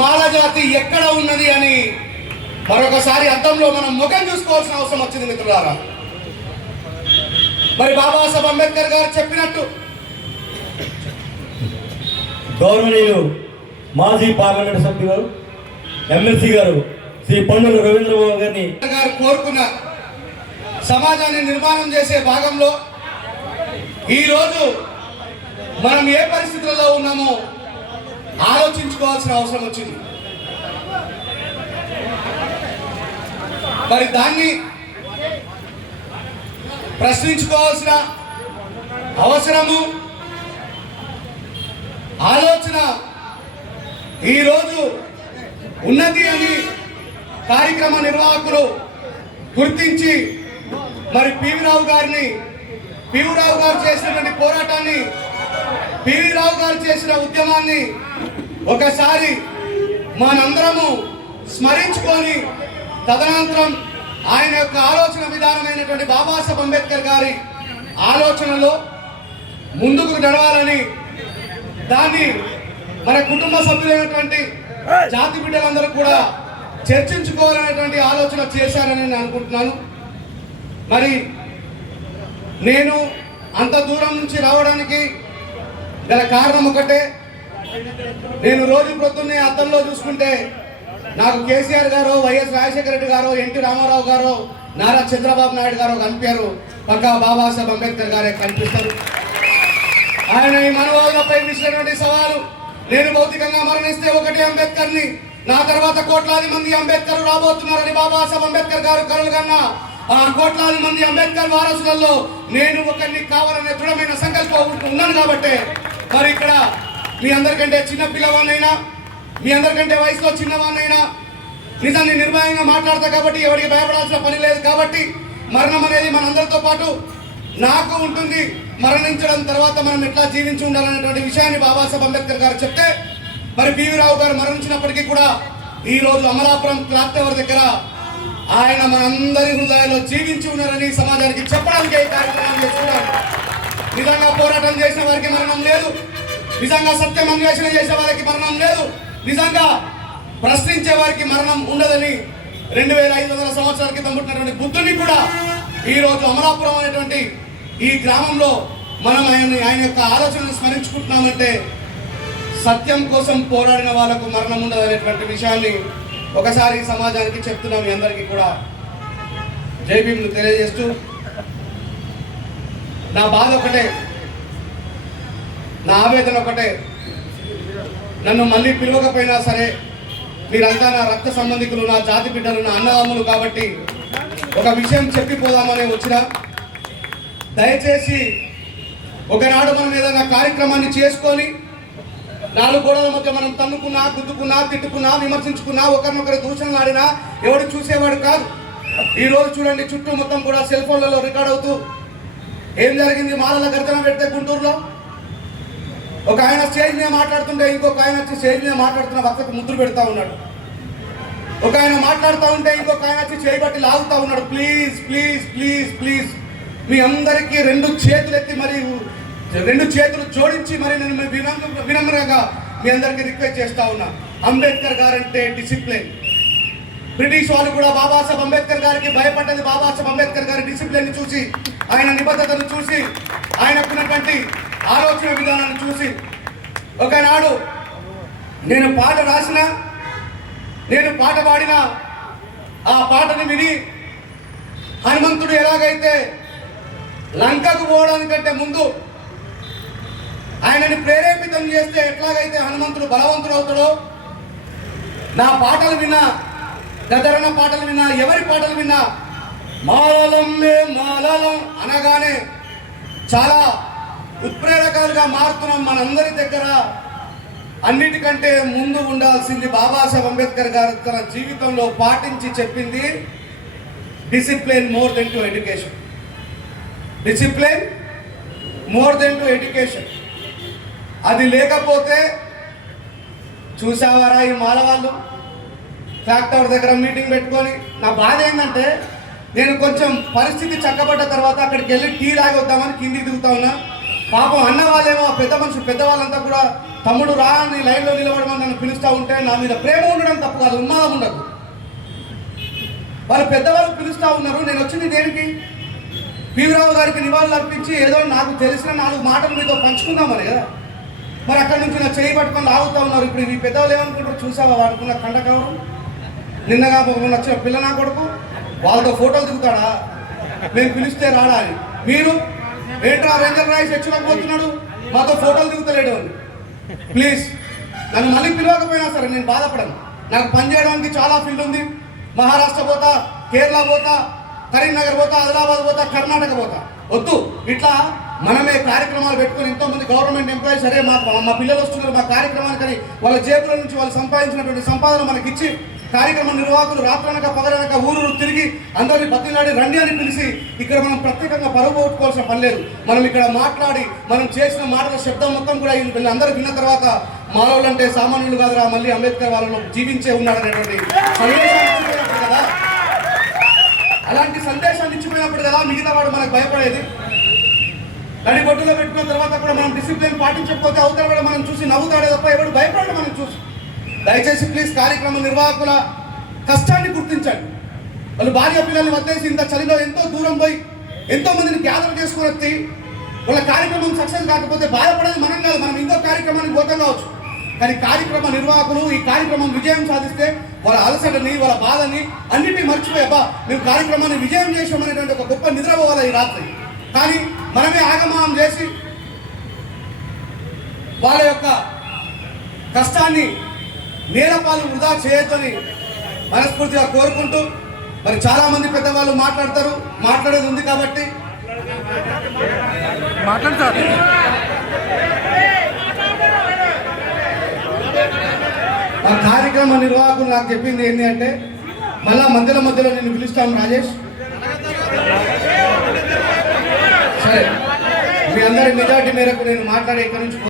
మాల జాతి ఎక్కడ ఉన్నది అని మరొకసారి అద్దంలో మనం ముఖం చూసుకోవాల్సిన అవసరం వచ్చింది మిత్రులారా. మరి బాబాసాహెబ్ అంబేద్కర్ గారు చెప్పినట్టు గౌరవనీయులు మాజీ పార్లమెంట్ సభ్యులు ఎమ్మెల్సీ గారు శ్రీ పండుల రవీంద్రబాబు గారిని కోరుకున్న సమాజాన్ని నిర్మాణం చేసే భాగంలో ఈరోజు మనం ఏ పరిస్థితులలో ఉన్నామో ఆలోచించుకోవాల్సిన అవసరం వచ్చింది. మరి దాన్ని ప్రశ్నించుకోవాల్సిన అవసరము, ఆలోచన ఈరోజు ఉన్నది అని కార్యక్రమ నిర్వాహకులు గుర్తించి మరి పివి రావు గారు చేసినటువంటి పోరాటాన్ని, పివి రావు గారు చేసిన ఉద్యమాన్ని ఒకసారి మనందరము స్మరించుకొని తదనంతరం ఆయన యొక్క ఆలోచన విధానమైనటువంటి బాబాసాహెబ్ అంబేద్కర్ గారి ఆలోచనలో ముందుకు నడవాలని, దాన్ని మన కుటుంబ సభ్యులైనటువంటి జాతి బిడ్డలందరూ కూడా చర్చించుకోవాలనేటువంటి ఆలోచన చేశారని నేను అనుకుంటున్నాను. మరి నేను అంత దూరం నుంచి రావడానికి గల కారణం ఒకటే, నేను రోజు ప్రొద్దున్నే అద్దంలో చూసుకుంటే నాకు కేసీఆర్ గారు, వైఎస్ రాజశేఖర రెడ్డి గారు, ఎన్టీ రామారావు గారు, నారా చంద్రబాబు నాయుడు గారు కనిపారు, పక్కా బాబాసాహెబ్ అంబేద్కర్ గారే కనిపిస్తారు. ఆయన ఈ మనవాళ్ళపై విసిరినటువంటి సవాలు, నేను భౌతికంగా మరణిస్తే ఒకటి అంబేద్కర్ని, నా తర్వాత కోట్లాది మంది అంబేద్కర్ రాబోతున్నారని బాబాసాహెబ్ అంబేద్కర్ గారు కలలు కన్నా ఆ కోట్లాది మంది అంబేద్కర్ వారసులలో నేను ఒకరిని కావాలనే దృఢమైన సంకల్పం ఉన్నాను. కాబట్టి మరి ఇక్కడ మీ అందరికంటే చిన్న పిల్లవాడినైనా, మీ అందరికంటే వయసులో చిన్నవాడినైనా నిజాన్ని నిర్భయంగా మాట్లాడతా కాబట్టి ఎవరికి భయపడాల్సిన పని లేదు. కాబట్టి మరణం అనేది మనందరితో పాటు నాకు ఉంటుంది. మరణించడం తర్వాత మనం ఎట్లా జీవించి ఉండాలనేటువంటి విషయాన్ని బాబాసాహెబ్ అంబేద్కర్ గారు చెప్తే, మరి పివి రావు గారు మరణించినప్పటికీ కూడా ఈ రోజు అమలాపురం క్లాక్ టవర్ దగ్గర ఆయన మనందరి హృదయాల్లో జీవించి ఉన్నారని సమాజానికి చెప్పడానికి ఈ కార్యక్రమం చేసుకున్నారు. నిజంగా పోరాటం చేసిన వారికి మరణం లేదు, నిజంగా సత్యం అన్వేషణ చేసే వారికి మరణం లేదు, నిజంగా ప్రశ్నించే వారికి మరణం ఉండదని 2500 సంవత్సరాల క్రితం పుట్టినటువంటి బుద్ధుని కూడా ఈ రోజు అమలాపురం అనేటువంటి ఈ గ్రామంలో మనం ఆయన యొక్క ఆలోచనను స్మరించుకుంటున్నామంటే సత్యం కోసం పోరాడిన వాళ్ళకు మరణం ఉండదు అనేటువంటి విషయాన్ని ఒకసారి సమాజానికి చెప్తున్నాం. మీ అందరికీ కూడా జై భీమ్ను తెలియజేస్తూ, నా బాధ ఒకటే, నా ఆవేదన ఒకటే, నన్ను మళ్ళీ పిలవకపోయినా సరే మీరంతా నా రక్త సంబంధికులు, నా జాతి బిడ్డలు, నా అన్నదమ్ములు కాబట్టి ఒక విషయం చెప్పిపోదామని వచ్చిన. దయచేసి ఒకనాడు మనం ఏదైనా కార్యక్రమాన్ని చేసుకొని 4 గోడల మధ్య మనం తన్నుకున్నా, గుద్దుకున్నా, తిట్టుకున్నా, విమర్శించుకున్నా, ఒకరినొకరు దూషణలు ఆడినా ఎవడు చూసేవాడు కాదు. ఈరోజు చూడండి, చుట్టూ మొత్తం కూడా సెల్ ఫోన్లలో రికార్డ్ అవుతూ ఏం జరిగింది. మాలల గర్జన పెడితే గుంటూరులో ఒక ఆయన స్టేజ్ మీద మాట్లాడుతుంటే ఇంకొక ఆయన వచ్చి స్టేజ్ మీద మాట్లాడుతున్న భక్తకు ముద్దులు పెడతా ఉన్నాడు. ఒక ఆయన మాట్లాడుతూ ఉంటే ఇంకొక ఆయన వచ్చి చేయబట్టి లాగుతూ ఉన్నాడు. ప్లీజ్ ప్లీజ్ ప్లీజ్ ప్లీజ్ మీ అందరికీ 2 చేతులు ఎత్తి మరి 2 చేతులు జోడించి మరి నేను వినమ్రంగా మీ అందరికీ రిక్వెస్ట్ చేస్తా ఉన్నా. Ambedkar guarantee discipline. బ్రిటిష్ వాళ్ళు కూడా బాబాసాహెబ్ అంబేద్కర్ గారికి భయపడ్డది బాబాసాహెబ్ అంబేద్కర్ గారి డిసిప్లిన్ ని చూసి, ఆయన నిబద్ధతను చూసి, ఆయనకున్నటువంటి ఆలోచన విధానాన్ని చూసి. ఒకనాడు నేను పాట రాసిన, నేను పాట పాడిన ఆ పాటను విని హనుమంతుడు ఎలాగైతే లంకకు పోవడానికంటే ముందు ఆయనని ప్రేరేపితం చేస్తే ఎట్లాగైతే హనుమంతుడు బలవంతుడు అవుతాడో, నా పాటలు విన్నా, గదరణ పాటలు విన్నా, ఎవరి పాటలు విన్నా మాలలం మాలలం అనగానే చాలా ఉత్ప్రేరకాలుగా మారుతున్నాం. మనందరి దగ్గర అన్నిటికంటే ముందు ఉండాల్సింది బాబాసాహెబ్ అంబేద్కర్ గారు తన జీవితంలో పాటించి చెప్పింది discipline more than to education. Discipline more than to education. అది లేకపోతే చూసావారా ఈ మాల వాళ్ళు క్లాక్ టవర్ దగ్గర మీటింగ్ పెట్టుకొని. నా బాధ ఏంటంటే నేను కొంచెం పరిస్థితి చక్కబడ్డ తర్వాత అక్కడికి వెళ్ళి టీ తాగి వద్దామని కిందికి దిగుతా ఉన్నా. పాపం అన్న వాళ్ళేమో పెద్ద మనుషులు పెద్దవాళ్ళంతా కూడా తమ్ముడు రా అని లైన్లో నిలబడమని నన్ను పిలుస్తూ ఉంటే నా మీద ప్రేమ ఉండడం తప్పు కాదు, ఉన్మాదం ఉండదు. వాళ్ళు పెద్దవాళ్ళు పిలుస్తూ ఉన్నారు, నేను వచ్చింది దేనికి? పీవీరావు గారికి నివాళులు అర్పించి ఏదో నాకు తెలిసిన 4 మాటలు మీతో పంచుకుందామని కదా. మరి అక్కడి నుంచి నా చేయి పట్టుకొని లాగుతూ ఉన్నారు. ఇప్పుడు ఈ పెద్దవాళ్ళు ఏమనుకుంటారు? చూసావా వాడుకున్న కండకవరం, నిన్నగా వచ్చిన పిల్ల నా కొడుకు వాళ్ళతో ఫోటోలు దిగుతాడా? నేను పిలిస్తే రాడా అని. మీరు ఏంట్రా రేంజర్ రాయి చర్చలేకపోతున్నాడు, మాతో ఫోటోలు దిగుతలేడు అని. ప్లీజ్ నన్ను మళ్ళీ పిలవకపోయినా సరే నేను బాధపడను. నాకు పని చేయడానికి చాలా ఫీల్డ్ ఉంది. మహారాష్ట్ర పోతా, కేరళ పోతా, కరీంనగర్ పోతా, ఆదిలాబాద్ పోతా, కర్ణాటక పోతా. వద్దు, ఇట్లా మనమే కార్యక్రమాలు పెట్టుకుని ఎంతోమంది గవర్నమెంట్ ఎంప్లాయీస్ సరే మా పిల్లలు వస్తున్నారు మా కార్యక్రమానికి, వాళ్ళ జేబుల నుంచి వాళ్ళు సంపాదించినటువంటి సంపాదన మనకిచ్చి కార్యక్రమ నిర్వాహకులు రాత్రనక పగలనక ఊరు తిరిగి అందరినీ బతిలాడి రండి అని పిలిచి ఇక్కడ మనం ప్రత్యేకంగా పరువు పోగొట్టుకోవాల్సిన పని లేదు. మనం ఇక్కడ మాట్లాడి మనం చేసిన మాటల శబ్దం మొత్తం కూడా వీళ్ళందరూ విన్న తర్వాత మానవులు అంటే సామాన్యులు కాదురా, మళ్ళీ అంబేద్కర్ వాళ్ళలో జీవించే ఉన్నాడనేటువంటి సందేశాన్ని ఇచ్చిపోయినప్పుడు కదా, అలాంటి సందేశాన్ని ఇచ్చిపోయినప్పుడు కదా మిగతా వాడు మనకు భయపడేది. నడిబొట్టులో పెట్టుకున్న తర్వాత కూడా మనం డిసిప్లిన్ పాటించకపోతే అవతల కూడా మనం చూసి నవ్వుతాడే తప్ప ఎవడు భయపడడం మనం చూసి. దయచేసి ప్లీజ్ కార్యక్రమ నిర్వాహకుల కష్టాన్ని గుర్తించండి. వాళ్ళు భార్య పిల్లల్ని వదిలేసి ఇంత చలిలో ఎంతో దూరం పోయి ఎంతో మందిని గ్యాదర్ చేసుకుని వచ్చి వాళ్ళ కార్యక్రమం సక్సెస్ కాకపోతే బాధపడేది మనం కాదు, మనం ఇంకో కార్యక్రమానికి పోతాం కావచ్చు. కానీ కార్యక్రమ నిర్వాహకులు ఈ కార్యక్రమం విజయం సాధిస్తే వాళ్ళ అలసటని వాళ్ళ బాధని అన్నింటినీ మర్చిపోయాబా మేము కార్యక్రమాన్ని విజయం చేసామనేటువంటి ఒక గొప్ప నిద్ర పోవాలి ఈ రాత్రి. కానీ మనమే ఆగమనం చేసి వాళ్ళ యొక్క కష్టాన్ని నేలపాలు వృధా చేయొద్దని మనస్ఫూర్తిగా కోరుకుంటూ, మరి చాలా మంది పెద్దవాళ్ళు మాట్లాడతారు, మాట్లాడేది ఉంది కాబట్టి మాట్లాడతారు. ఆ కార్యక్రమ నిర్వాహకులు నాకు చెప్పింది ఏంటి అంటే, మళ్ళా మధ్యలో నేను పిలుస్తాను రాజేష్, సరే మీ అందరి మెజార్టీ మేరకు నేను మాట్లాడే ఇక్కడి నుంచి